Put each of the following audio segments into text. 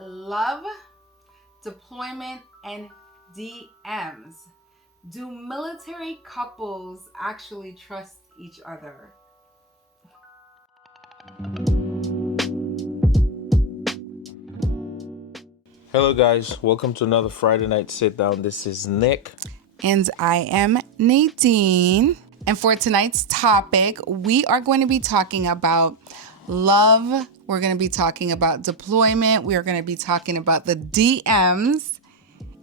love, deployment, and DMs. Do military couples actually trust each other? Hello, guys. Welcome to another Friday night sit down. This is Nick. And I am Nadine. And for tonight's topic, we are going to be talking about love. We're going to be talking about deployment. We are going to be talking about the DMs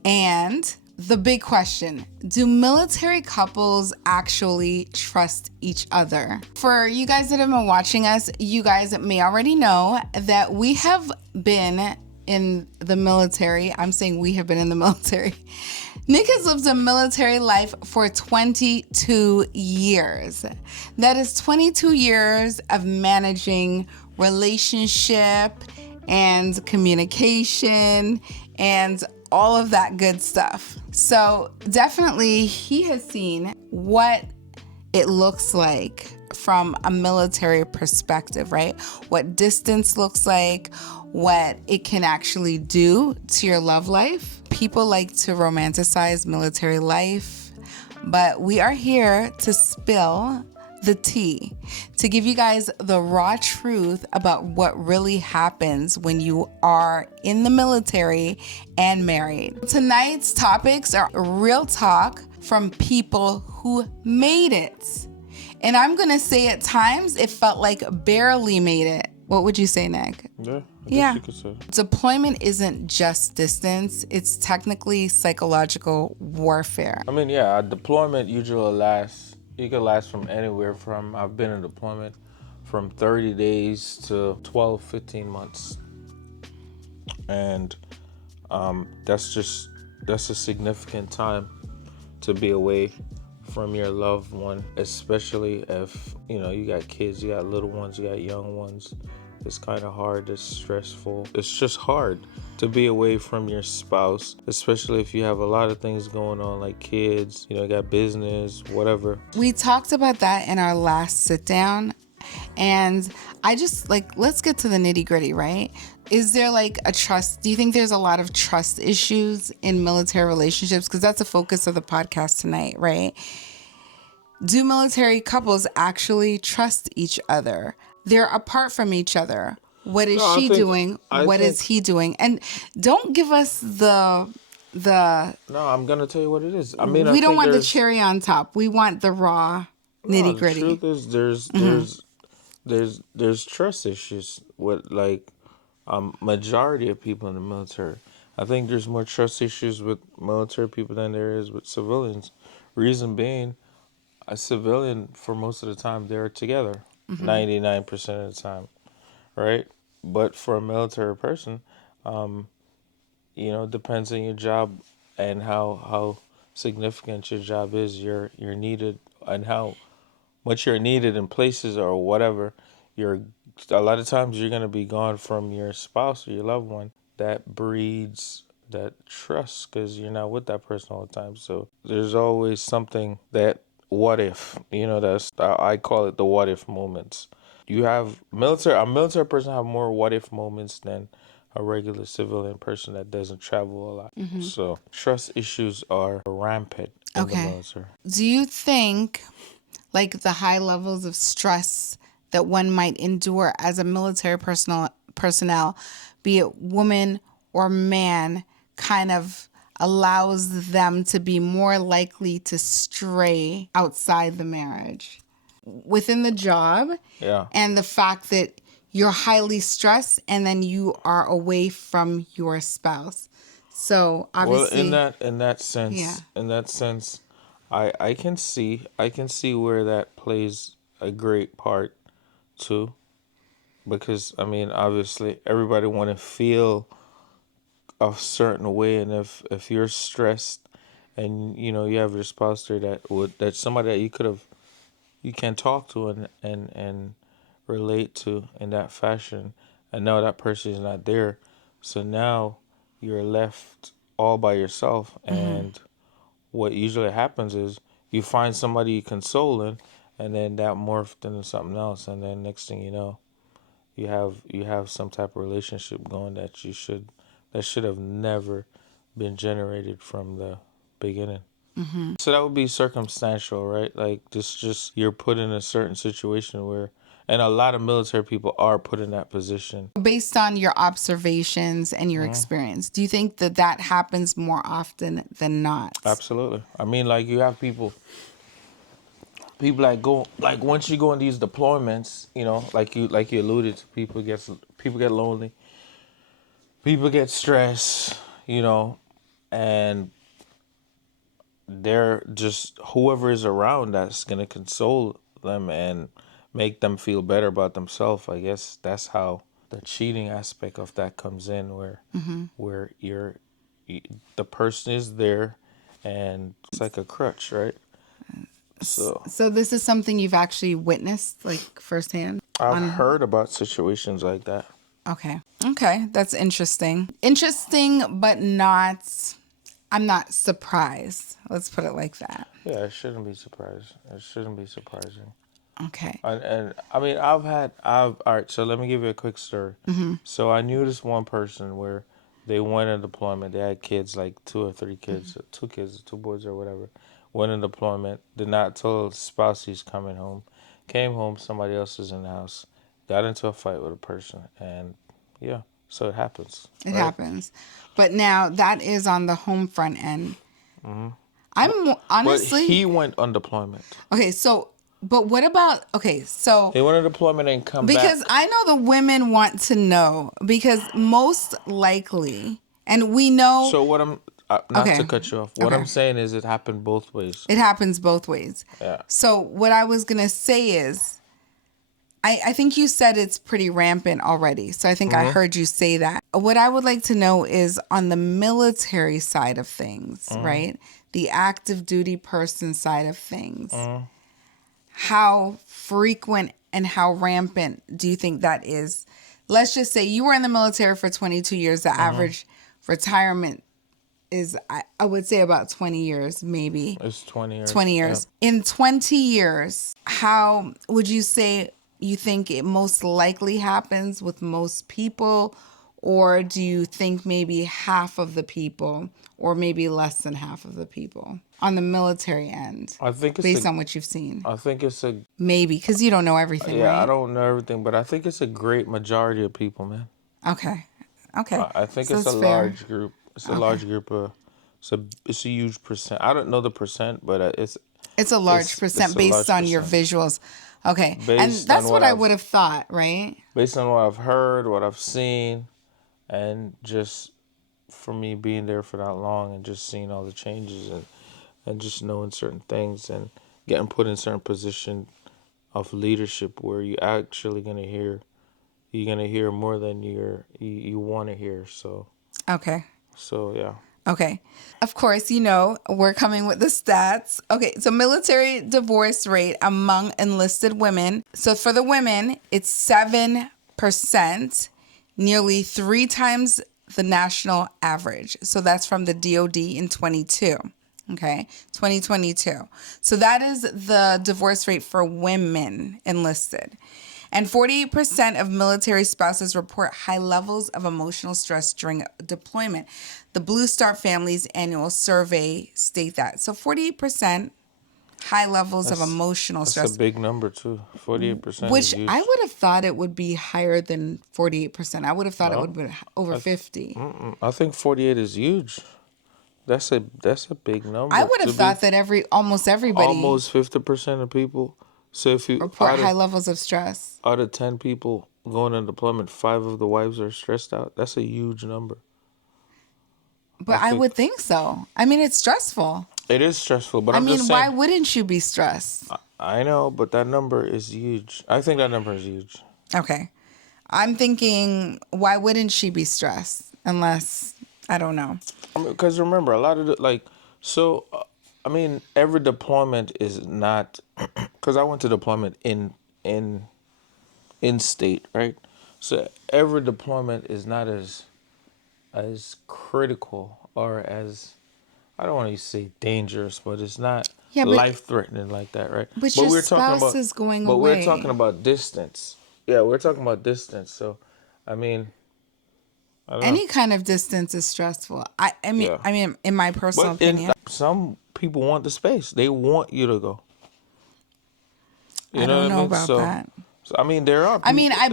and the big question. Do military couples actually trust each other? For you guys that have been watching us, you guys may already know that we have been in the military. I'm saying we have been in the military. Nick has lived a military life for 22 years. That is 22 years of managing relationship and communication and all of that good stuff. So definitely he has seen what it looks like from a military perspective, right? What distance looks like, what it can actually do to your love life. People like to romanticize military life, but we are here to spill the tea, to give you guys the raw truth about what really happens when you are in the military and married. Tonight's topics are real talk from people who made it. And I'm going to say at times it felt like barely made it. What would you say, Nick? Yeah, I guess you could say. Deployment isn't just distance. It's technically psychological warfare. I mean, yeah, a deployment usually lasts. You can last from anywhere from, I've been in deployment, from 30 days to 12, 15 months. And that's a significant time to be away from your loved one, especially if, you got kids, you got little ones, you got young ones. It's kind of hard, it's stressful. It's just hard to be away from your spouse, especially if you have a lot of things going on like kids, you got business, whatever. We talked about that in our last sit down, and I just let's get to the nitty gritty, right? Is there a trust? Do you think there's a lot of trust issues in military relationships? Because that's the focus of the podcast tonight, right? Do military couples actually trust each other? They're apart from each other. What is she doing? What is he doing? And don't give us the. No, I'm gonna tell you what it is. I mean, we don't want the cherry on top. We want the raw nitty gritty. The truth is, there's trust issues with majority of people in the military. I think there's more trust issues with military people than there is with civilians. Reason being, a civilian for most of the time they're together, 99% of the time, right? But for a military person, depends on your job and how significant your job is. You're needed, and how much you're needed in places or whatever. A lot of times you're gonna be gone from your spouse or your loved one. That breeds that trust because you're not with that person all the time. So there's always something that what if, I call it the what if moments. You have a military person have more what if moments than a regular civilian person that doesn't travel a lot. So trust issues are rampant in the military. Do you think the high levels of stress that one might endure as a military personnel, be it woman or man, kind of allows them to be more likely to stray outside the marriage within the job? Yeah. And the fact that you're highly stressed and then you are away from your spouse. So obviously, in that sense, I can see where that plays a great part too, because I mean, obviously everybody want to feel a certain way, and if you're stressed and you have your spouse there that's somebody that you can talk to and relate to in that fashion, and now that person is not there, so now you're left all by yourself. And what usually happens is you find somebody you consoling, and then that morphed into something else, and then next thing you know, you have some type of relationship going that you should that should have never been generated from the beginning. So that would be circumstantial, right? Like just you're put in a certain situation where, and a lot of military people are put in that position. Based on your observations and your experience, do you think that that happens more often than not? Absolutely. I mean, like you have people like go like once you go in these deployments, like you alluded to, people get lonely, people get stressed, and they're just whoever is around that's gonna console them and make them feel better about themselves. I guess that's how the cheating aspect of that comes in, where the person is there, and it's like a crutch, right? So this is something you've actually witnessed, like firsthand? I've heard about situations like that. Okay. Okay. That's interesting. Interesting, but I'm not surprised. Let's put it like that. Yeah, it shouldn't be surprising. It shouldn't be surprising. Okay. And I mean, all right, so let me give you a quick story. So I knew this one person where they went on deployment. They had kids, like 2 or 3 kids, two kids, 2 boys or whatever. Went on deployment, did not tell the spouse he's coming home. Came home, somebody else is in the house. Got into a fight with a person. And yeah, so it happens. It right? happens. But now that is on the home front end. I'm But honestly. he went on deployment. Okay, so, but what about, okay, so. He went on deployment and come Because back. I know the women want to know, because most likely, and we know. So what not Okay. to cut you off. What Okay. I'm saying is it happened both ways. It happens both ways. Yeah. So what I was going to say is, I think you said it's pretty rampant already. So I think I heard you say that. What I would like to know is on the military side of things, right? The active duty person side of things. How frequent and how rampant do you think that is? Let's just say you were in the military for 22 years. The average retirement is, I would say, about 20 years, maybe. It's 20 years. 20 years. Yeah. In 20 years, how would you say you think it most likely happens with most people? Or do you think maybe half of the people, or maybe less than half of the people on the military end? I think it's based on what you've seen. I think it's a Maybe, because you don't know everything, yeah. right? I don't know everything, but I think it's a great majority of people, man. Okay. Okay. I think So it's a fair. large group. It's a large group of. It's a huge percent. I don't know the percent, but It's a large it's percent a based large on your percent. visuals. Okay. And Based that's on what what I I've- would have thought, right? Based on what I've heard, what I've seen, and just for me being there for that long and just seeing all the changes and just knowing certain things and getting put in certain position of leadership where you're gonna hear more than you want to hear. Okay. So yeah. Okay. Of course, we're coming with the stats. Okay, so military divorce rate among enlisted women. So for the women, it's 7%, nearly 3 times the national average. So that's from the DOD in 2022. So that is the divorce rate for women enlisted. And 48% of military spouses report high levels of emotional stress during deployment. The Blue Star Family's annual survey state that. So 48% high levels of emotional stress. That's a big number too. 48% Which is huge. I would have thought it would be higher than 48%. I would have thought it would be over 50. I think 48 is huge. That's a big number. I would have thought that almost everybody almost 50% of people. So if you report high levels of stress. out of 10 people going on deployment, 5 of the wives are stressed out. That's a huge number. But I would think so. I mean, it's stressful. It is stressful, but I I'm mean, just why saying. wouldn't you be stressed? I know, but that number is huge. I think that number is huge. Okay. I'm thinking, why wouldn't she be stressed? Unless, I don't know. Because remember, a lot of every deployment is not. Because I went to deployment in state, right? So every deployment is not as critical or as, I don't want to say dangerous, but it's not life threatening like that, right? But your spouse is going but away. we're talking about distance. Yeah, we're talking about distance. So, I mean, Any kind of distance is stressful. Yeah. I mean, in my personal But opinion. some people want the space. They want you to go. You I know don't what I know mean? about that. So I mean, there are I mean, people.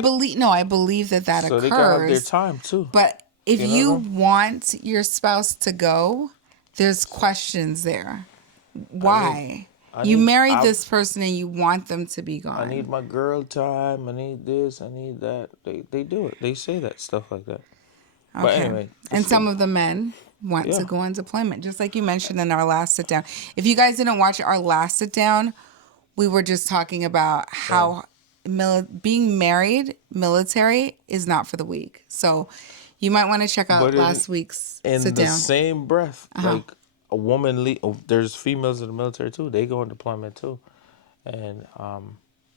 I believe that So they gotta have their occurs. time too. But if You know you what I mean? want your spouse to go, there's questions there. I need, Why? I You need, married this person and you want them to be I need gone. my girl time. I need this. I need that. They do it. They say that stuff like that. But Okay. anyway, And just some of the men want to yeah. go on deployment, just like you mentioned in our last sit down. If you guys didn't watch our last sit down, we were just talking about how being married, military, is not for the weak. So you might want to check out But last week's sit in the down. same breath, like a woman, there's females in the military too. They go on deployment too, and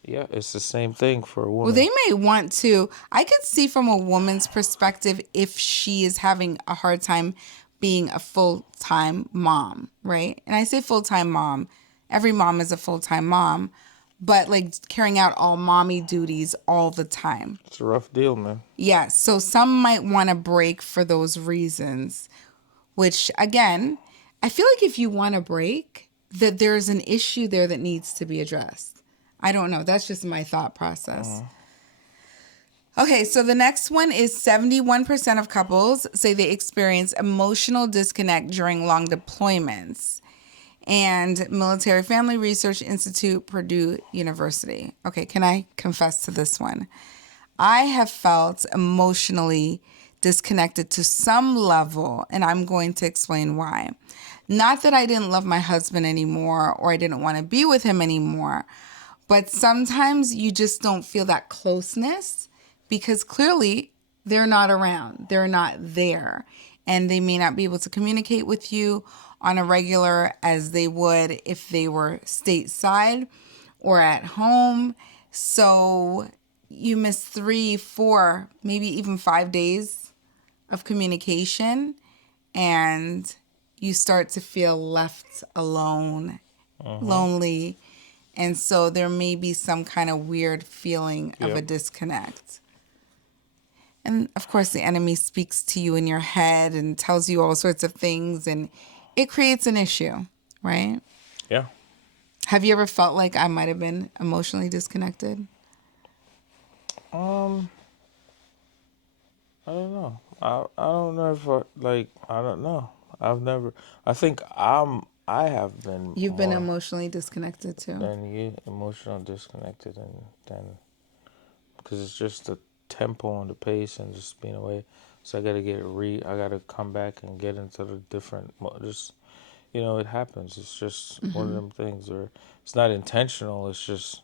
yeah, it's the same thing for a Well, woman. they may want to. I could see from a woman's perspective if she is having a hard time being a full time mom, right? And I say full time mom. Every mom is a full time mom, but like carrying out all mommy duties all the time. It's a rough deal, man. Yeah, so some might want to break for those reasons, which again, I feel like if you want to break, that there's an issue there that needs to be addressed. I don't know. That's just my thought process. Okay, so the next one is 71% of couples say they experience emotional disconnect during long deployments. And Military Family Research Institute, Purdue University. Okay, can I confess to this one? I have felt emotionally disconnected to some level, and I'm going to explain why. Not that I didn't love my husband anymore or I didn't want to be with him anymore, but sometimes you just don't feel that closeness because clearly they're not around, they're not there, and they may not be able to communicate with you on a regular as they would if they were stateside or at home. So you miss 3, 4, maybe even 5 days of communication, and you start to feel left alone, lonely. And so there may be some kind of weird feeling of a Yep. disconnect. And of course, the enemy speaks to you in your head and tells you all sorts of things, and it creates an issue, right? Yeah. Have you ever felt like I might have been emotionally disconnected? Um, I don't know. I don't know if I don't know. I've never. I think I have been You've been more emotionally disconnected too. than you emotional disconnected and than because it's just the tempo and the pace and just being away. So I gotta come back and get into the different. Just it happens. It's just one of them things where it's not intentional. It's just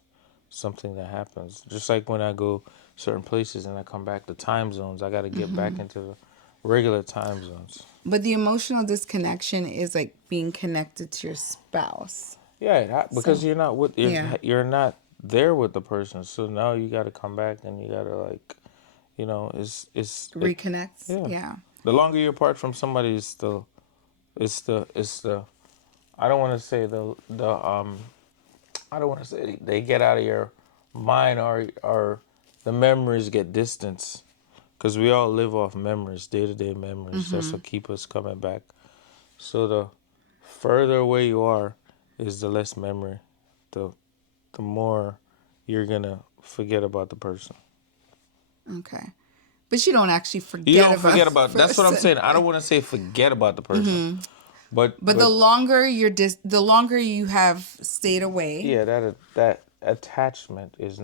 something that happens. Just like when I go certain places and I come back to time zones, I gotta get back into the regular time zones. But the emotional disconnection is like being connected to your spouse. Yeah, because So, yeah. you're not there with the person. So now you gotta come back and you gotta Reconnect. yeah. Yeah. The longer you're apart from somebody, it's the I don't want to say the I don't want to say they get out of your mind or the memories get distance because we all live off memories, day-to-day memories. That's what keep us coming back. So the further away you are is the less memory, the the more you're gonna forget about the person. Okay. But you don't actually You forget don't about forget the about. That's what I'm person. saying. I don't want to say forget about the person, but But the longer you have stayed away, yeah, that attachment is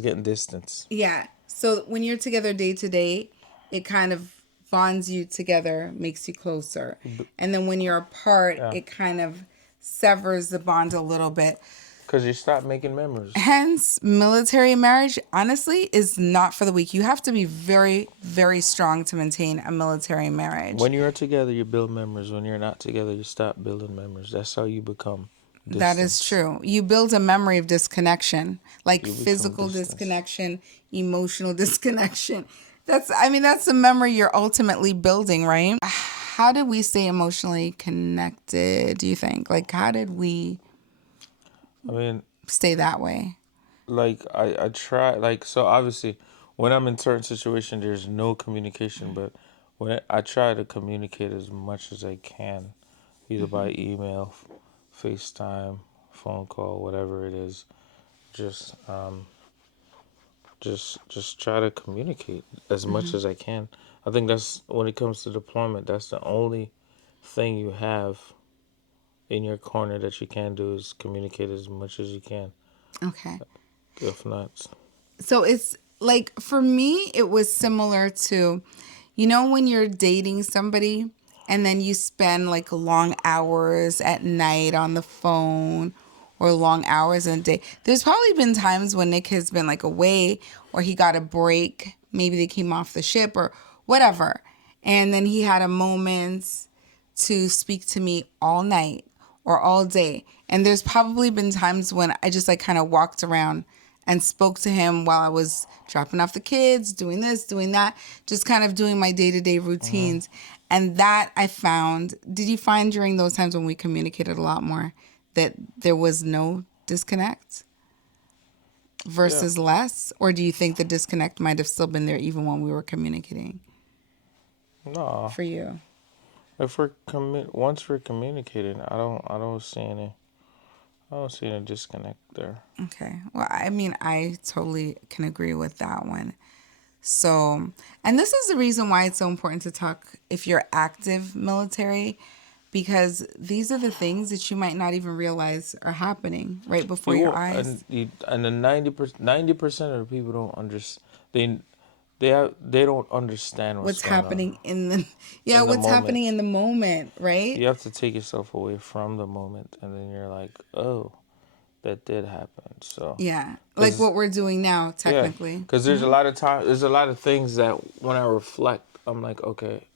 getting distance. yeah. So when you're together day to day, it kind of bonds you together, makes you closer. And then when you're apart, Yeah, it kind of severs the bond a little bit. because you stop making memories. Hence, military marriage, honestly, is not for the weak. You have to be very, very strong to maintain a military marriage. When you're together, you build memories. When you're not together, you stop building memories. That's how you become That is distance. true. You build a memory of disconnection, like You become physical distance. disconnection, emotional disconnection. That's the memory you're ultimately building, right? How did we stay emotionally connected, do you think? Like, how did we I mean, stay that way? like I try, like, so obviously when I'm in certain situations, there's no communication. But I try to communicate as much as I can, either by email, FaceTime, phone call, whatever it is. Just just try to communicate as much as I can. I think that's when it comes to deployment. That's the only thing you have in your corner that you can do is communicate as much as you can. Okay. If not, So it's like for me, it was similar to, when you're dating somebody and then you spend like long hours at night on the phone or long hours in a day. There's probably been times when Nick has been like away or he got a break. Maybe they came off the ship or whatever. And then he had a moment to speak to me all night or all day. And there's probably been times when I just like kind of walked around and spoke to him while I was dropping off the kids, doing this, doing that, just kind of doing my day-to-day routines. And that I found, did you find during those times when we communicated a lot more that there was no disconnect yeah, versus less? Or do you think the disconnect might have still been there even when we were communicating no. for you? If once we're communicating, I don't see any disconnect there. Okay. Well, I mean, I totally can agree with that one. So, and this is the reason why it's so important to talk if you're active military, because these are the things that you might not even realize are happening right before You your will, eyes. and the 90% of the people don't understand. They don't understand what's What's going on happening in the, yeah, in the what's happening moment. in the moment, right? You have to take yourself away from the moment, and then you're like, oh, that did happen. So, Yeah. Like cause what we're doing now, yeah, technically. cause there's a lot of time. There's a lot of things that when I reflect, I'm like, okay,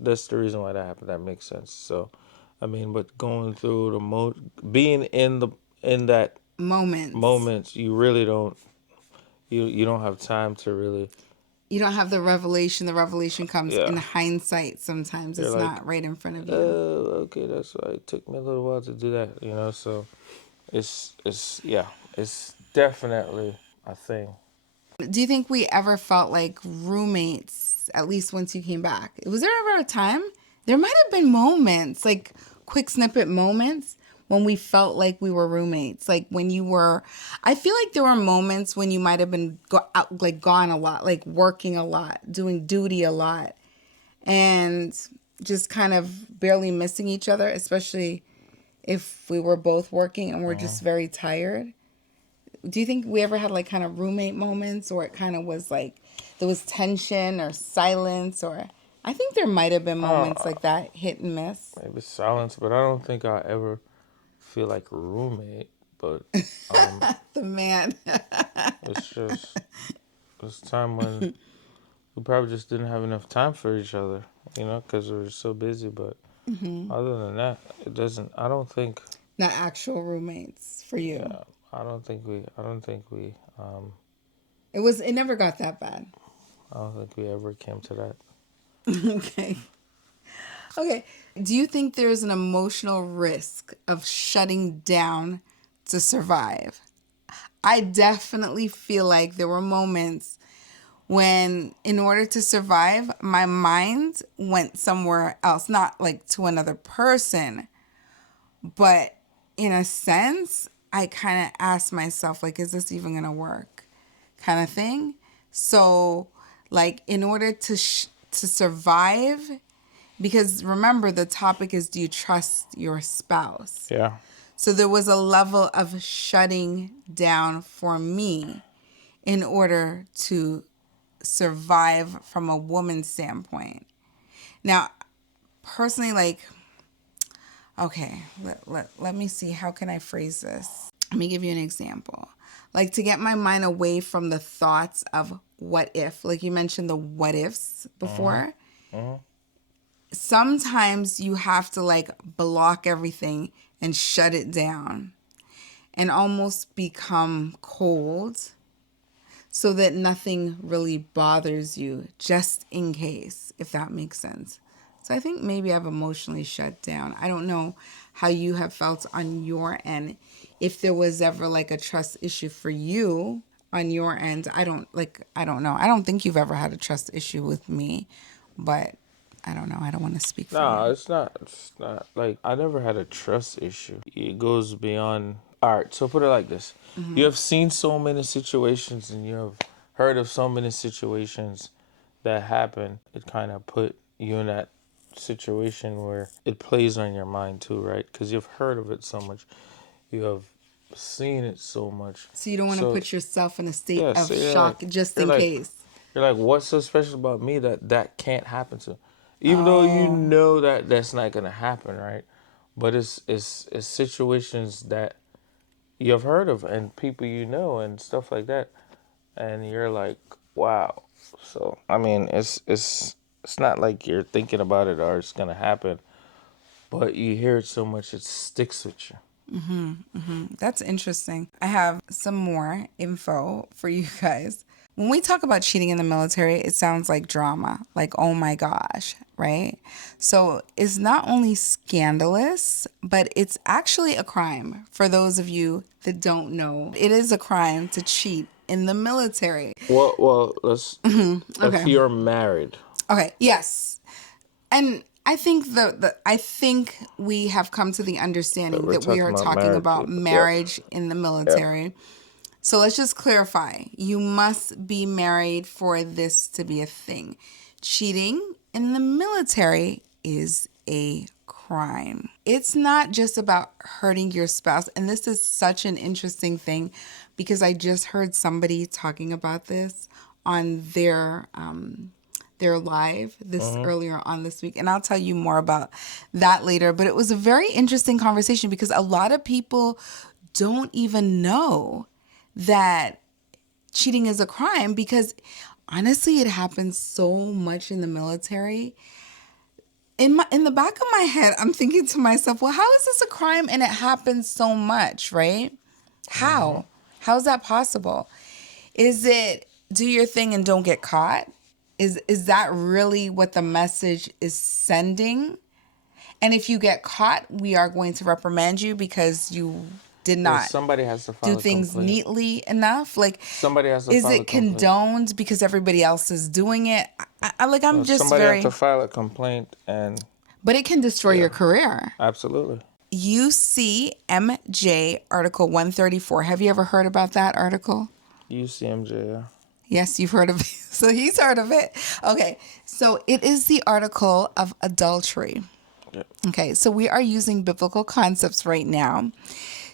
that's the reason why that happened. That makes sense. So, I mean, but going through being in that Moments. moment, you really don't. You don't have time to really. You don't have the revelation. The revelation comes Yeah, in hindsight sometimes. you're It's like, not right in front of you. oh, okay, that's why it took me a little while to do that. So yeah, it's definitely a thing. Do you think we ever felt like roommates, at least once you came back? Was there ever a time? There might have been moments, like quick snippet moments, when we felt like we were roommates. Like when you were, I feel like there were moments when you might have been out, like gone a lot, like working a lot, doing duty a lot, and just kind of barely missing each other, especially if we were both working and we're Hmm. just very tired. Do you think we ever had like kind of roommate moments or it kind of was like there was tension or silence or I think there might have been moments Uh, like that hit and miss. maybe silence, but I don't think I ever feel like a roommate. But um, The man. it's just it's time when we probably just didn't have enough time for each other, because we were so busy. But other than that, it doesn't. I don't think. Not actual roommates for you. Yeah, I don't think we. I don't think we. It never got that bad. I don't think we ever came to that. Okay. Okay. Do you think there's an emotional risk of shutting down to survive? I definitely feel like there were moments when, in order to survive, my mind went somewhere else, not like to another person, but in a sense, I kind of asked myself, like, is this even going to work? Kind of thing. So, like, in order to survive, because remember, the topic is, do you trust your spouse? Yeah. So there was a level of shutting down for me in order to survive from a woman's standpoint. Now, personally, like, okay, let me see. How can I phrase this? Let me give you an example. Like, to get my mind away from the thoughts of what if, like you mentioned the what ifs Mhm. before. Mhm. Sometimes you have to like block everything and shut it down and almost become cold so that nothing really bothers you, just in case, if that makes sense. So I think maybe I've emotionally shut down. I don't know how you have felt on your end. If there was ever like a trust issue for you on your end. I don't know. I don't think you've ever had a trust issue with me, but I don't know. I don't want to speak for No, you. it's not. It's not like I never had a trust issue. It goes beyond. All right, so put it like this: you have seen so many situations, and you have heard of so many situations that happen. It kind of put you in that situation where it plays on your mind too, right? Because you've heard of it so much, you have seen it so much. So you don't want to So put yourself in a state yeah, of so shock just you're in like case. you're like, what's so special about me that that can't happen to? Even though you Oh, know that that's not gonna happen, right? But it's situations that you've heard of and people you know and stuff like that, and you're like, wow. So I mean, it's not like you're thinking about it or it's gonna happen, but you hear it so much it sticks with you. that's interesting. I have some more info for you guys. When we talk about cheating in the military, it sounds like drama, like, oh my gosh, right? So it's not only scandalous, but it's actually a crime. For those of you that don't know, it is a crime to cheat in the military. Well, let's if Okay. you're married, Okay. Yes. And I think I think we have come to the understanding we're that we talking are about talking married about people. Yep. marriage in the Yep. military. So let's just clarify. You must be married for this to be a thing. Cheating in the military is a crime. It's not just about hurting your spouse. And this is such an interesting thing because I just heard somebody talking about this on their live this earlier on this week, and I'll tell you more about that later. But it was a very interesting conversation because a lot of people don't even know that cheating is a crime because honestly it happens so much in the military. In the back of my head, I'm thinking to myself, well, how is this a crime and it happens so much, right? How? How is that possible? Is it do your thing and don't get caught? Is that really what the message is sending? And if you get caught, we are going to reprimand you because you did Well, not somebody has to do file a things complaint. neatly enough. Like, Somebody has to is file a it complaint. condoned because everybody else is doing it? I'm just Somebody have to very, file a complaint, and but it can destroy yeah, your career. absolutely. UCMJ Article 134. Have you ever heard about that article? UCMJ. Yeah. Yes, you've heard of it. So he's heard of it. Okay. So it is the article of adultery. Yep. Okay. So we are using biblical concepts right now.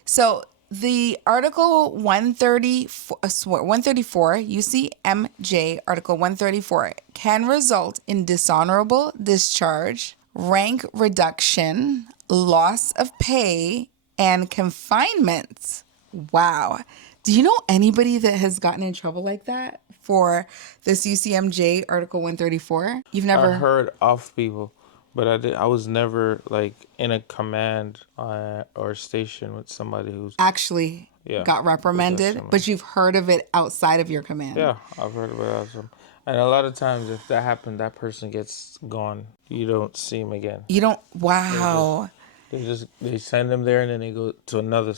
So the Article 134, UCMJ Article 134, can result in dishonorable discharge, rank reduction, loss of pay, and confinement. Wow. Do you know anybody that has gotten in trouble like that for this UCMJ Article 134? You've I never heard of people, but I was never like in a command or station with somebody who's actually yeah got reprimanded, possession. but you've heard of it outside of your command. Yeah, I've heard about some, and a lot of times if that happened, that person gets gone. You don't see him again. You don't, They just wow. they send them there, and then they go to another.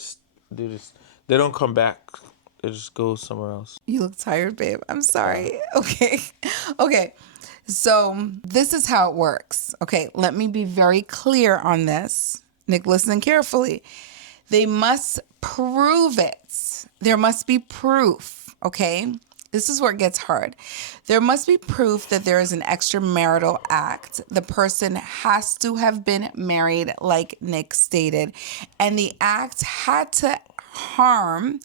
Do this. They don't come back. They just go somewhere else. You look tired, babe. I'm Yeah. sorry. Okay. Okay. So this is how it works. Okay. Let me be very clear on this. Nick, listen carefully. They must prove it. There must be proof. Okay. This is where it gets hard. There must be proof that there is an extramarital act. The person has to have been married, like Nick stated, and the act had to harm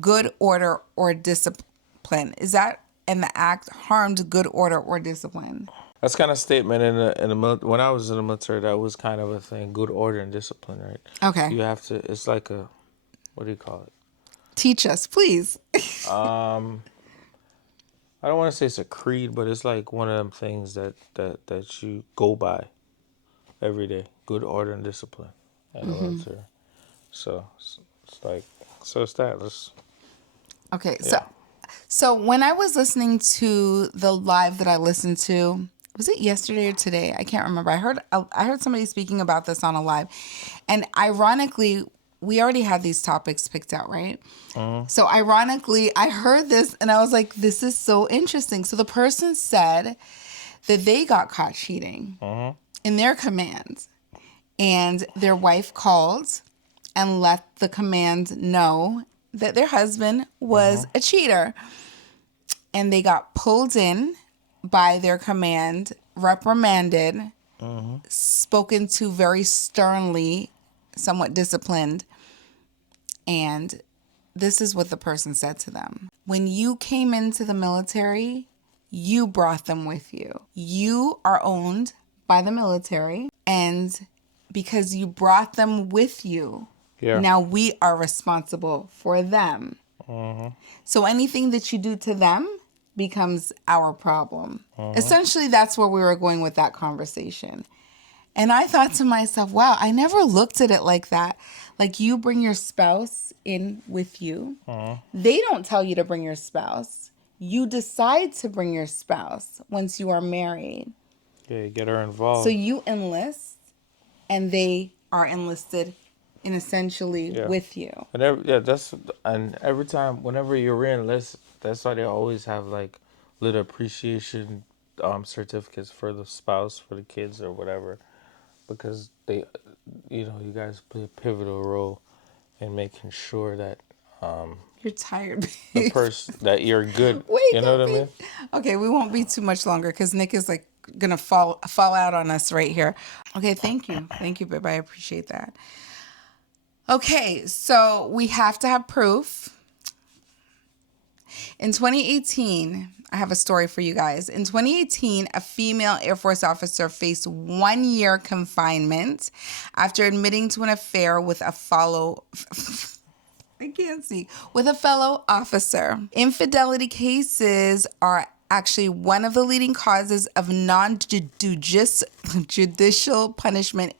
good order or discipline. Is that and the act harmed good order or discipline? That's kind of statement when I was in the military. That was kind of a thing. Good order and discipline, right? Okay. You have to. It's like a what do you call it? Teach us, please. I don't want to say it's a creed, but it's like one of them things that you go by every day. Good order and discipline in the military. So it's like so it's that. Let's Okay. yeah. So when I was listening to the live that I listened to, was it yesterday or today? I can't remember. I heard somebody speaking about this on a live. And ironically, we already had these topics picked out, right? So ironically, I heard this and I was like, this is so interesting. So the person said that they got caught cheating in their command, and their wife called and let the command know that their husband was a cheater. And they got pulled in by their command, reprimanded, spoken to very sternly, somewhat disciplined. And this is what the person said to them. When you came into the military, you brought them with you. You are owned by the military, and because you brought them with you, now we are responsible for them. So anything that you do to them becomes our problem. Essentially, that's where we were going with that conversation. And I thought to myself, wow, I never looked at it like that. Like, you bring your spouse in with you. They don't tell you to bring your spouse. You decide to bring your spouse once you are married. Yeah, get her involved. So you enlist, and they are enlisted in essentially with you. And every time, whenever you're re-enlist, that's why they always have like little appreciation certificates for the spouse, for the kids, or whatever, because they, you guys play a pivotal role in making sure that You're tired, the babe. person that you're good. Wait, you know what I mean? Okay, we won't be too much longer because Nick is like gonna fall out on us right here. Okay, thank you, babe. I appreciate that. Okay, so we have to have proof. In 2018, I have a story for you guys. In 2018, a female Air Force officer faced 1 year confinement after admitting to an affair with a fellow officer. Infidelity cases are actually one of the leading causes of non-judicial punishment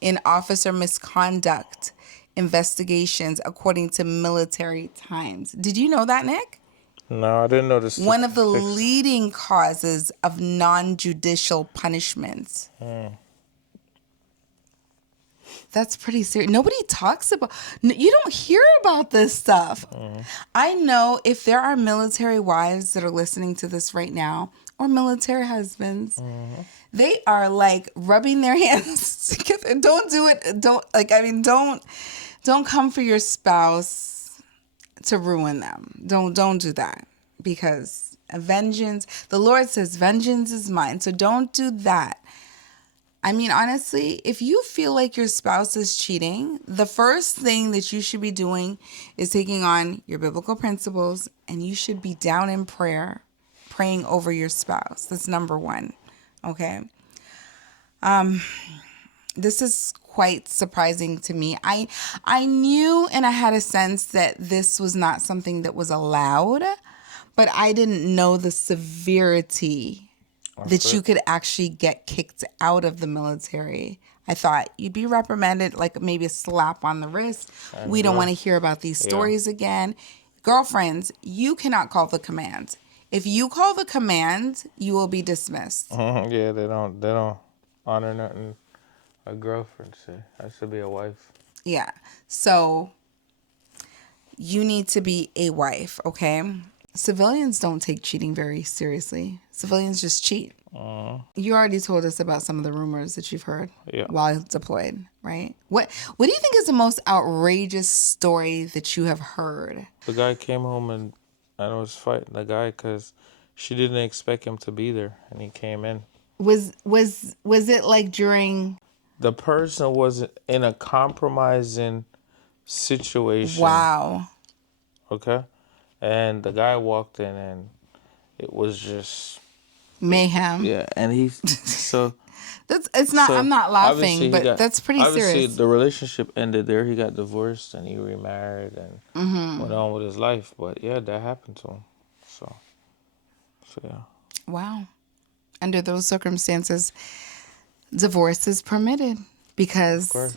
in officer misconduct investigations, according to Military Times. Did you know that, Nick? No, I didn't know this. One of the leading causes of non-judicial punishments. That's pretty serious. Nobody talks about, you don't hear about this stuff. I know if there are military wives that are listening to this right now, or military husbands, they are like rubbing their hands together. Don't do it. Don't come for your spouse to ruin them. Don't do that, because the Lord says, vengeance is mine. So don't do that. I mean, honestly, if you feel like your spouse is cheating, the first thing that you should be doing is taking on your biblical principles, and you should be down in prayer, praying over your spouse. That's number one. Okay. This is quite surprising to me. I knew and I had a sense that this was not something that was allowed, but I didn't know the severity that you could actually get kicked out of the military. I thought you'd be reprimanded, like maybe a slap on the wrist. We don't want to hear about these stories again. Girlfriends, you cannot call the command. If you call the command, you will be dismissed. Yeah, they don't honor nothing a girlfriend say. That should be a wife. Yeah. So you need to be a wife, okay? Civilians don't take cheating very seriously. Civilians just cheat. You already told us about some of the rumors that you've heard while deployed, right? What do you think is the most outrageous story that you have heard? The guy came home and I was fighting the guy because she didn't expect him to be there, and he came in. Was it like during? The person was in a compromising situation. Wow. Okay? And the guy walked in and it was just mayhem. Yeah, and I'm not laughing, but that's pretty obviously serious. The relationship ended there. He got divorced and he remarried and went on with his life. But yeah, that happened to him. So yeah. Wow. Under those circumstances, divorce is permitted because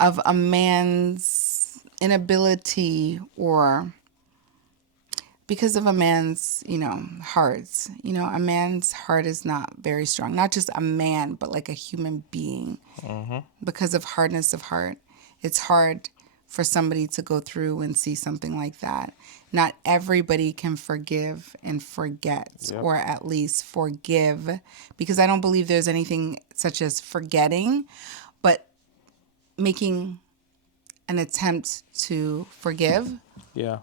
of a man's inability, or because of a man's, hearts. A man's heart is not very strong. Not just a man, but like a human being. Because of hardness of heart. It's hard for somebody to go through and see something like that. Not everybody can forgive and forget, or at least forgive, because I don't believe there's anything such as forgetting, but making an attempt to forgive. Yeah.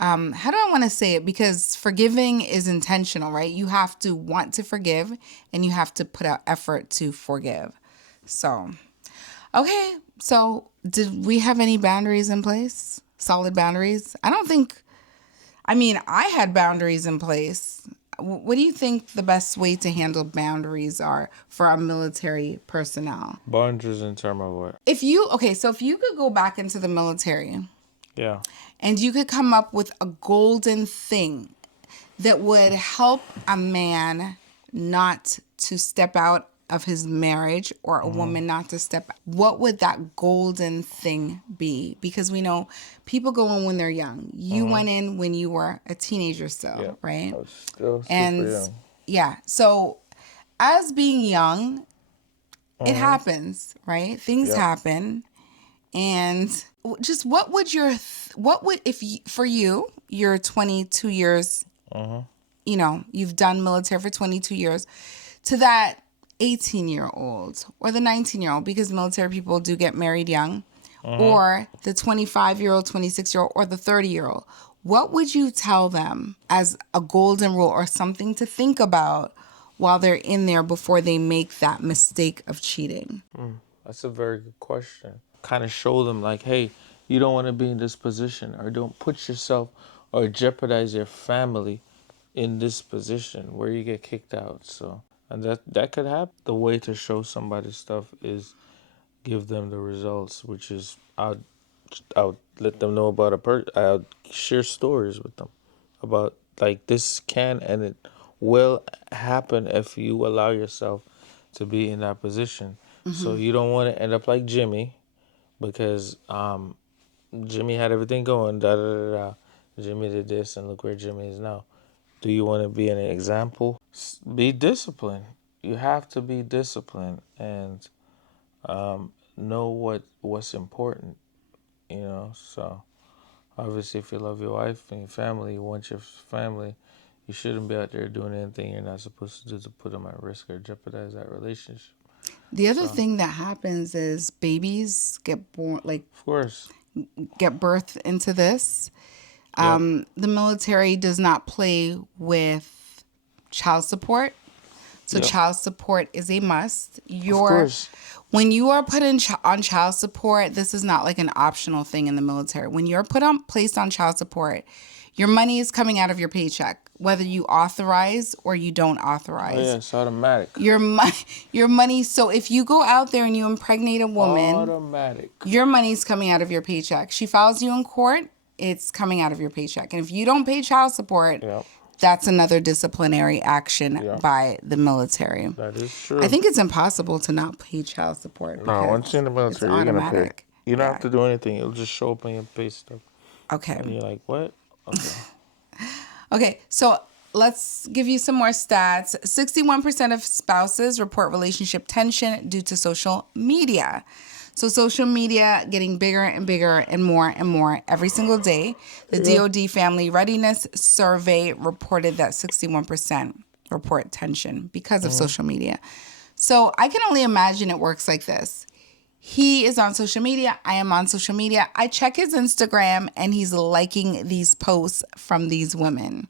How do I want to say it? Because forgiving is intentional, right? You have to want to forgive and you have to put out effort to forgive. So, okay. So, did we have any boundaries in place? Solid boundaries? I had boundaries in place. What do you think the best way to handle boundaries are for our military personnel? Boundaries in terms of what? If you could go back into the military, Yeah. and you could come up with a golden thing that would help a man not to step out of his marriage, or a woman not to step out, what would that golden thing be? Because we know people go in when they're young. You went in when you were a teenager still, right? I was still And super young. yeah, so as being young, it happens, right? Things happen. And just for you, you're 22 years, you've done military for 22 years, to that 18-year-old or the 19-year-old, because military people do get married young, or the 25-year-old, 26-year-old, or the 30-year-old, what would you tell them as a golden rule or something to think about while they're in there before they make that mistake of cheating? That's a very good question. Kind of show them like, hey, you don't want to be in this position, or don't put yourself or jeopardize your family in this position where you get kicked out. So, and that could happen. The way to show somebody stuff is give them the results, which is I'll let them know about I'll share stories with them about like this can and it will happen if you allow yourself to be in that position. So you don't want to end up like Jimmy, because Jimmy had everything going, da da da da. Jimmy did this, and look where Jimmy is now. Do you want to be an example? Be disciplined. You have to be disciplined and know what's important. So obviously, if you love your wife and your family, you want your family, you shouldn't be out there doing anything you're not supposed to do to put them at risk or jeopardize that relationship. The other thing that happens is babies get born, Of course. get birthed into this. Yep. The military does not play with child support. So Yep. child support is a must. Of course. When you are put on child support, this is not like an optional thing in the military. When you're placed on child support, your money is coming out of your paycheck, whether you authorize or you don't authorize. Oh yeah, it's automatic. Your money. So if you go out there and you impregnate a woman, Automatic. your money's coming out of your paycheck. She files you in court, it's coming out of your paycheck. And if you don't pay child support, that's another disciplinary action by the military. That is true. I think it's impossible to not pay child support. No, once you're in the military, you're going to pay. You don't have to do anything. It'll just show up on your pay stub. Okay. And you're like, what? Okay. Okay, so let's give you some more stats. 61% of spouses report relationship tension due to social media. So social media getting bigger and bigger and more every single day. The DoD Family Readiness Survey reported that 61% report tension because of social media. So I can only imagine it works like this. He is on social media. I am on social media. I check his Instagram and he's liking these posts from these women.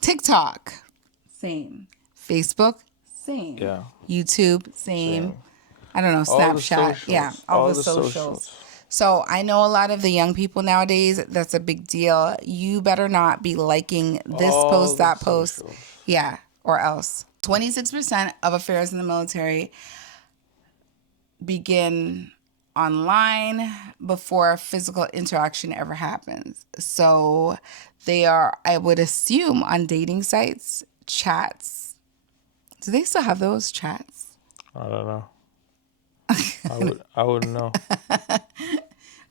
TikTok, same. Facebook, same. Yeah. YouTube, same. I don't know, Snapchat. All the socials. So I know a lot of the young people nowadays, that's a big deal. You better not be liking this post, that post. Yeah, or else. 26% of affairs in the military begin online before physical interaction ever happens. So they are, I would assume, on dating sites, chats. Do they still have those chats? I don't know. I wouldn't know.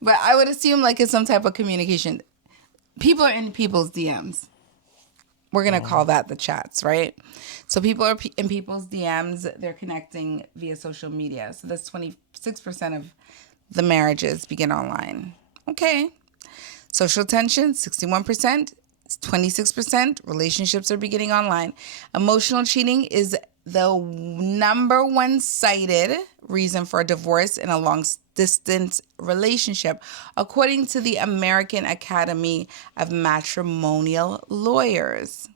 But I would assume like it's some type of communication. People are in people's DMs. We're going to call that the chats, right? So people are in people's DMs. They're connecting via social media. So that's 26% of the marriages begin online. Okay. Social tension, 61%. 26% relationships are beginning online. Emotional cheating is the number one cited reason for divorce in a long distance relationship, according to the American Academy of Matrimonial Lawyers.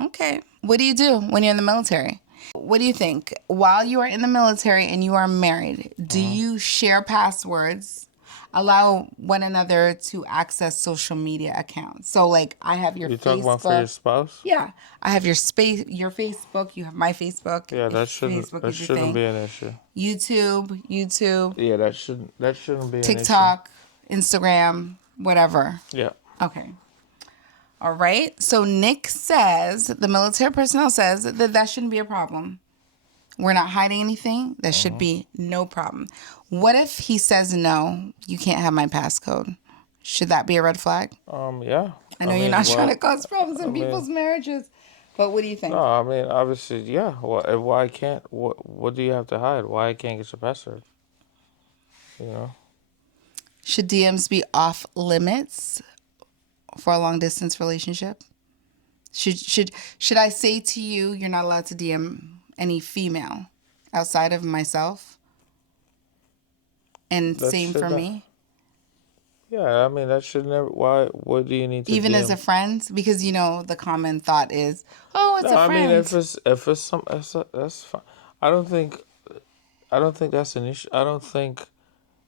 Okay. What do you do when you're in the military? What do you think? While you are in the military and you are married, do you share passwords, allow one another to access social media accounts? So, like, I have your You talking about for your Facebook. spouse? Yeah, I have your Facebook. You have my Facebook. Yeah, If Facebook that is your shouldn't thing. be an issue. YouTube, Yeah, that shouldn't be an issue. TikTok, Instagram, whatever. Yeah. Okay. All right. So Nick says, the military personnel says that shouldn't be a problem. We're not hiding anything. That should be no problem. What if he says, no, you can't have my passcode? Should that be a red flag? Yeah. I know you're not trying to cause problems I in mean, people's marriages, but what do you no, think? I mean, obviously, yeah. Why can't, what do you have to hide? Why I can't get your password? You know? Should DMs be off limits for a long distance relationship? Should I say to you, you're not allowed to DM any female outside of myself? And That same should for not. me? Yeah, I mean, that should never, what do you need to Even as DM? a friend? Because, the common thought is, oh, it's No, a I mean, friend. if it's some, that's fine. I don't think, I don't think that's an issue. I don't think,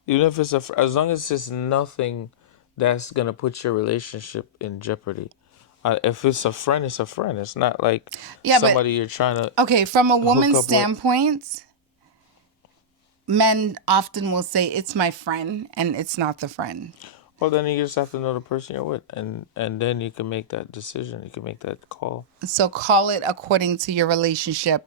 even if it's as long as it's nothing that's gonna put your relationship in jeopardy. If it's a friend, it's a friend. It's not like Yeah, but somebody you're trying to okay, from a hook woman's up with. standpoint, men often will say it's my friend and it's not the friend. Well, then you just have to know the person you're with, and then you can make that decision. You can make that call. So call it according to your relationship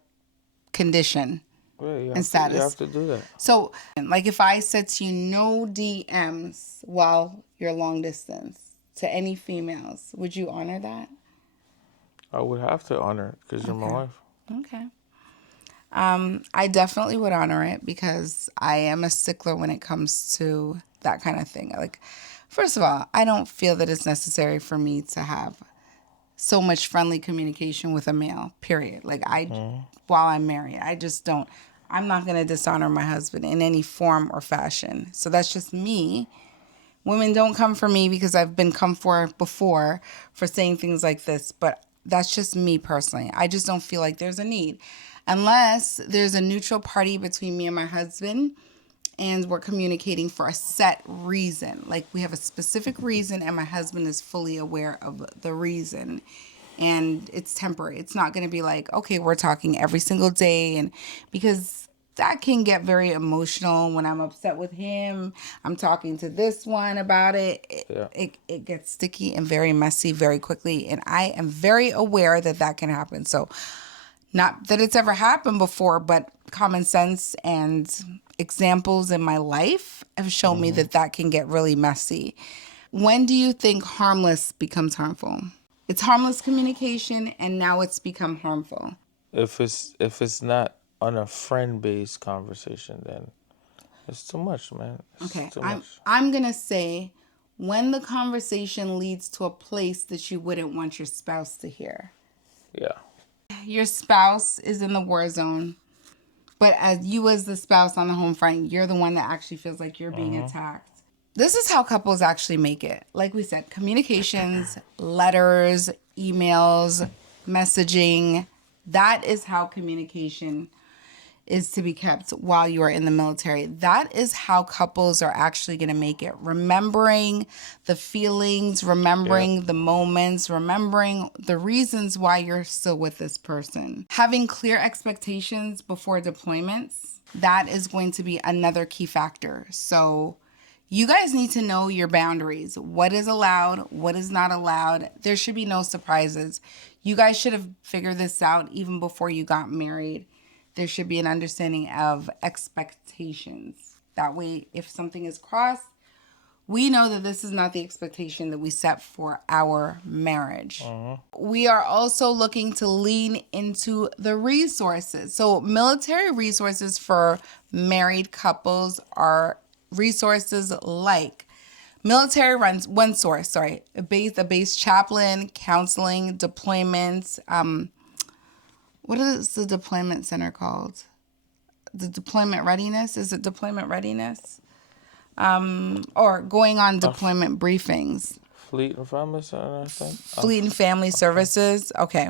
condition Yeah, and you have status. to do that. So, like if I said to you, no DMs while you're long distance to any females, would you honor that? I would have to honor it because you're my Okay. wife. Okay. I definitely would honor it because I am a stickler when it comes to that kind of thing. Like, first of all, I don't feel that it's necessary for me to have so much friendly communication with a male, period. Like, while I'm married, I just don't, I'm not going to dishonor my husband in any form or fashion. So that's just me. Women don't come for me because I've been come for before for saying things like this, but that's just me personally. I just don't feel like there's a need. Unless there's a neutral party between me and my husband and we're communicating for a set reason. Like we have a specific reason and my husband is fully aware of the reason. And it's temporary. It's not going to be like, okay, we're talking every single day. And because that can get very emotional when I'm upset with him. I'm talking to this one about it. Yeah. It gets sticky and very messy very quickly. And I am very aware that that can happen. So not that it's ever happened before, but common sense and examples in my life have shown me that that can get really messy. When do you think harmless becomes harmful? It's harmless communication, and now it's become harmful. If it's not on a friend based conversation, then it's too much, man. It's Okay, too I'm much. I'm gonna say when the conversation leads to a place that you wouldn't want your spouse to hear. Yeah. Your spouse is in the war zone, but as the spouse on the home front, you're the one that actually feels like you're being attacked. This is how couples actually make it. Like we said, communications, letters, emails, messaging. That is how communication is to be kept while you are in the military. That is how couples are actually going to make it. Remembering the feelings, remembering the moments, remembering the reasons why you're still with this person. Having clear expectations before deployments, that is going to be another key factor. So you guys need to know your boundaries. What is allowed? What is not allowed? There should be no surprises. You guys should have figured this out even before you got married. There should be an understanding of expectations. That way, if something is crossed, we know that this is not the expectation that we set for our marriage. We are also looking to lean into the resources. So military resources for married couples are resources like military runs one source, sorry, a base chaplain, counseling, deployments. What is the deployment center called? The deployment readiness? Is it deployment readiness? Or going on deployment briefings. Fleet and Family Center, I think. Fleet and Family Services. Okay.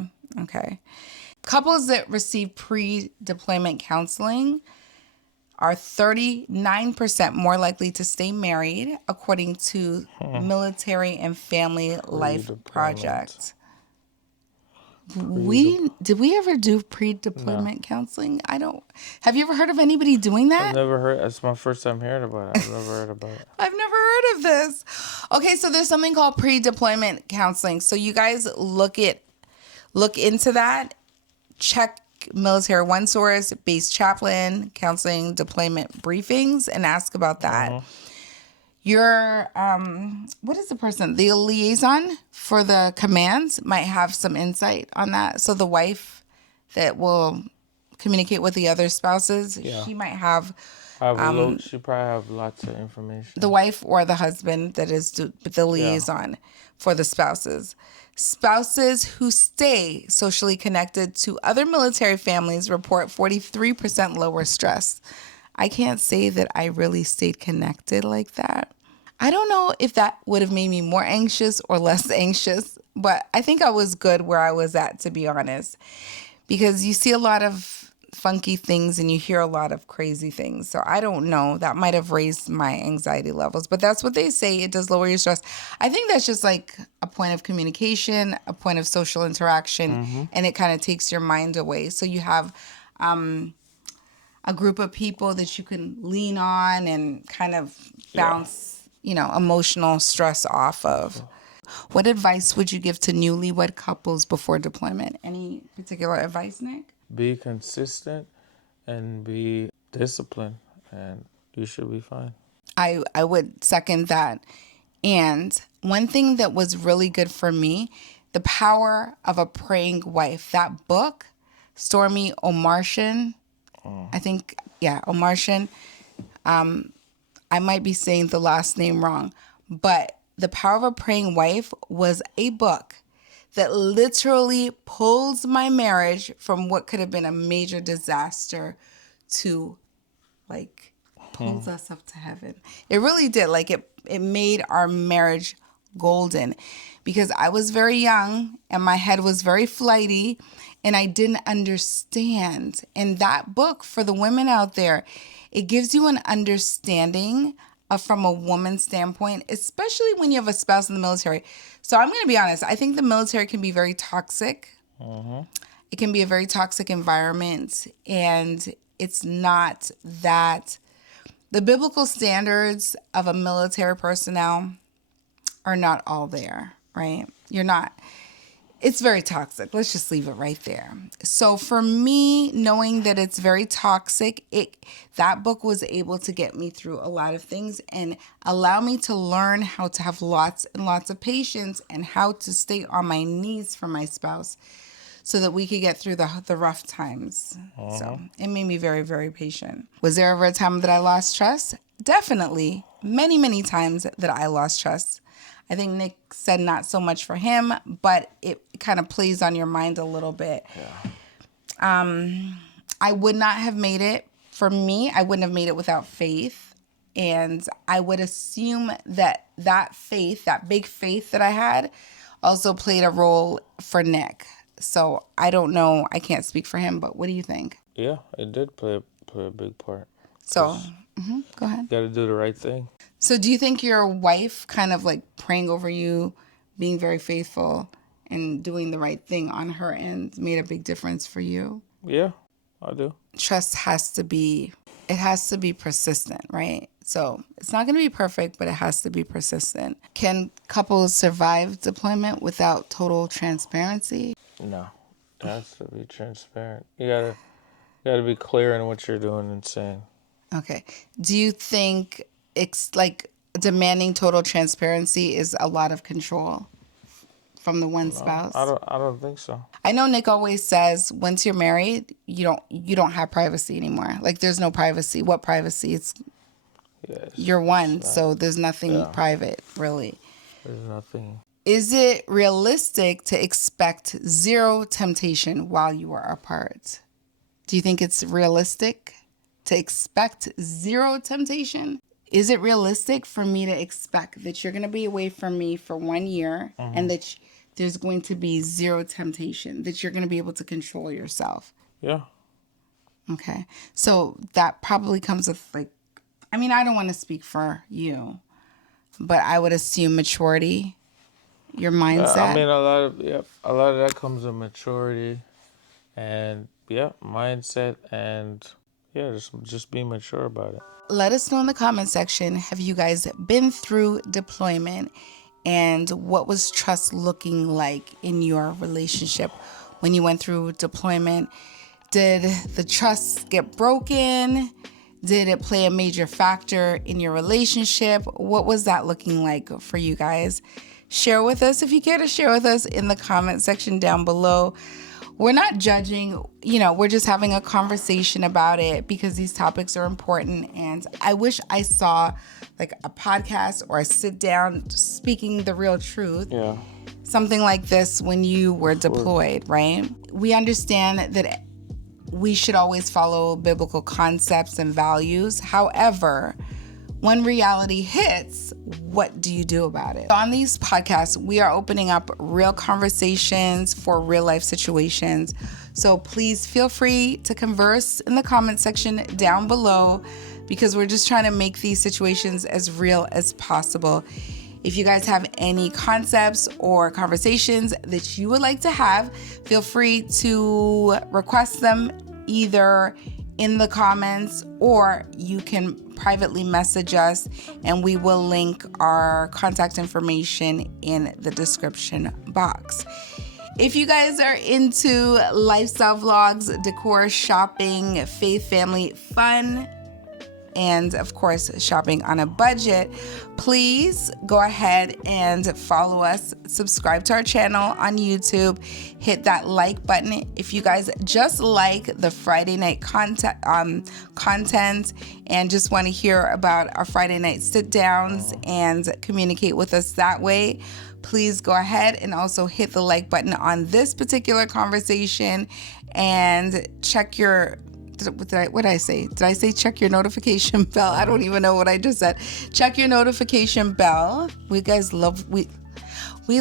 Couples that receive pre-deployment counseling are 39% more likely to stay married, according to Military and Family Life Project. Did we ever do pre-deployment counseling? I don't. Have you ever heard of anybody doing that? I've never heard. It's my first time hearing about it. I've never heard about it. I've never heard of this. Okay, so there's something called pre-deployment counseling. So you guys look into that. Check Military One Source, base chaplain, counseling, deployment briefings, and ask about that. Your what is the person? The liaison for the commands might have some insight on that. So the wife that will communicate with the other spouses, she might have. She probably have lots of information. The wife or the husband that is the liaison for the spouses. Spouses who stay socially connected to other military families report 43% lower stress. I can't say that I really stayed connected like that. I don't know if that would have made me more anxious or less anxious, but I think I was good where I was at, to be honest, because you see a lot of funky things and you hear a lot of crazy things. So I don't know. That might have raised my anxiety levels, but that's what they say. It does lower your stress. I think that's just like a point of communication, a point of social interaction, and it kind of takes your mind away. So you have a group of people that you can lean on and kind of bounce, emotional stress off of. What advice would you give to newlywed couples before deployment? Any particular advice, Nick? Be consistent and be disciplined, and you should be fine. I would second that. And one thing that was really good for me, The Power of a Praying Wife. That book, Stormy Omartian, I think, Omartian. I might be saying the last name wrong, but The Power of a Praying Wife was a book that literally pulls my marriage from what could have been a major disaster to pulls us up to heaven. It really did. It made our marriage golden, because I was very young and my head was very flighty and I didn't understand. And that book, for the women out there, it gives you an understanding from a woman's standpoint, especially when you have a spouse in the military. So I'm going to be honest. I think the military can be very toxic. It can be a very toxic environment, and it's not that. The biblical standards of a military personnel are not all there, right? It's very toxic. Let's just leave it right there. So for me, knowing that it's very toxic, that book was able to get me through a lot of things and allow me to learn how to have lots and lots of patience and how to stay on my knees for my spouse so that we could get through the rough times. So it made me very, very patient. Was there ever a time that I lost trust? Definitely. Many, many times that I lost trust. I think Nick said not so much for him, but it kind of plays on your mind a little bit. I would not have made it. For me, I wouldn't have made it without faith. And I would assume that faith, that big faith that I had, also played a role for Nick. So I don't know. I can't speak for him, but what do you think? Yeah, it did play a big part. So, go ahead. Got to do the right thing. So do you think your wife kind of praying over you, being very faithful and doing the right thing on her end made a big difference for you? Yeah, I do. Trust has to be persistent, right? So it's not going to be perfect, but it has to be persistent. Can couples survive deployment without total transparency? No, it has to be transparent. You gotta be clear in what you're doing and saying. Okay. Do you think it's demanding total transparency is a lot of control from the one spouse? I don't think so. I know Nick always says once you're married, you don't have privacy anymore. Like there's no privacy. What privacy? You're one, so there's nothing private, really. There's nothing. Is it realistic to expect zero temptation while you are apart? Do you think it's realistic to expect zero temptation? Is it realistic for me to expect that you're going to be away from me for 1 year and that there's going to be zero temptation, that you're going to be able to control yourself? Yeah. Okay. So that probably comes with I don't want to speak for you, but I would assume maturity, your mindset. A lot of that comes with maturity and mindset and just be mature about it. Let us know in the comment section, have you guys been through deployment, and what was trust looking like in your relationship when you went through deployment? Did the trust get broken? Did it play a major factor in your relationship? What was that looking like for you guys? Share with us if you care to share with us in the comment section down below. We're not judging, we're just having a conversation about it because these topics are important. And I wish I saw like a podcast or a sit down speaking the real truth. Yeah. Something like this when you were deployed, right? We understand that we should always follow biblical concepts and values. However, when reality hits, what do you do about it? On these podcasts, we are opening up real conversations for real life situations. So please feel free to converse in the comment section down below because we're just trying to make these situations as real as possible. If you guys have any concepts or conversations that you would like to have, feel free to request them either in the comments or you can privately message us and we will link our contact information in the description box. If you guys are into lifestyle vlogs, decor, shopping, faith, family, fun, and of course, shopping on a budget, please go ahead and follow us, subscribe to our channel on YouTube, hit that like button. If you guys just like the Friday night content and just want to hear about our Friday night sit downs and communicate with us that way, please go ahead and also hit the like button on this particular conversation and check your what did I say? Did I say check your notification bell? I don't even know what I just said. Check your notification bell. We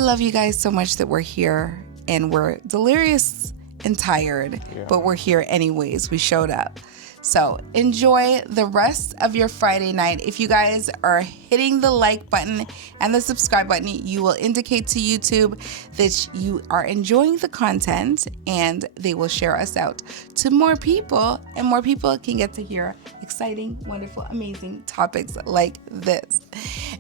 love you guys so much that we're here and we're delirious and tired, but we're here anyways. We showed up. So enjoy the rest of your Friday night. If you guys are hitting the like button and the subscribe button, you will indicate to YouTube that you are enjoying the content and they will share us out to more people and more people can get to hear exciting, wonderful, amazing topics like this.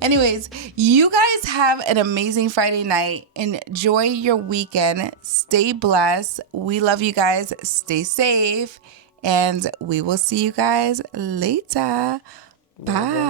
Anyways, you guys have an amazing Friday night. Enjoy your weekend. Stay blessed. We love you guys. Stay safe. And we will see you guys later. Bye.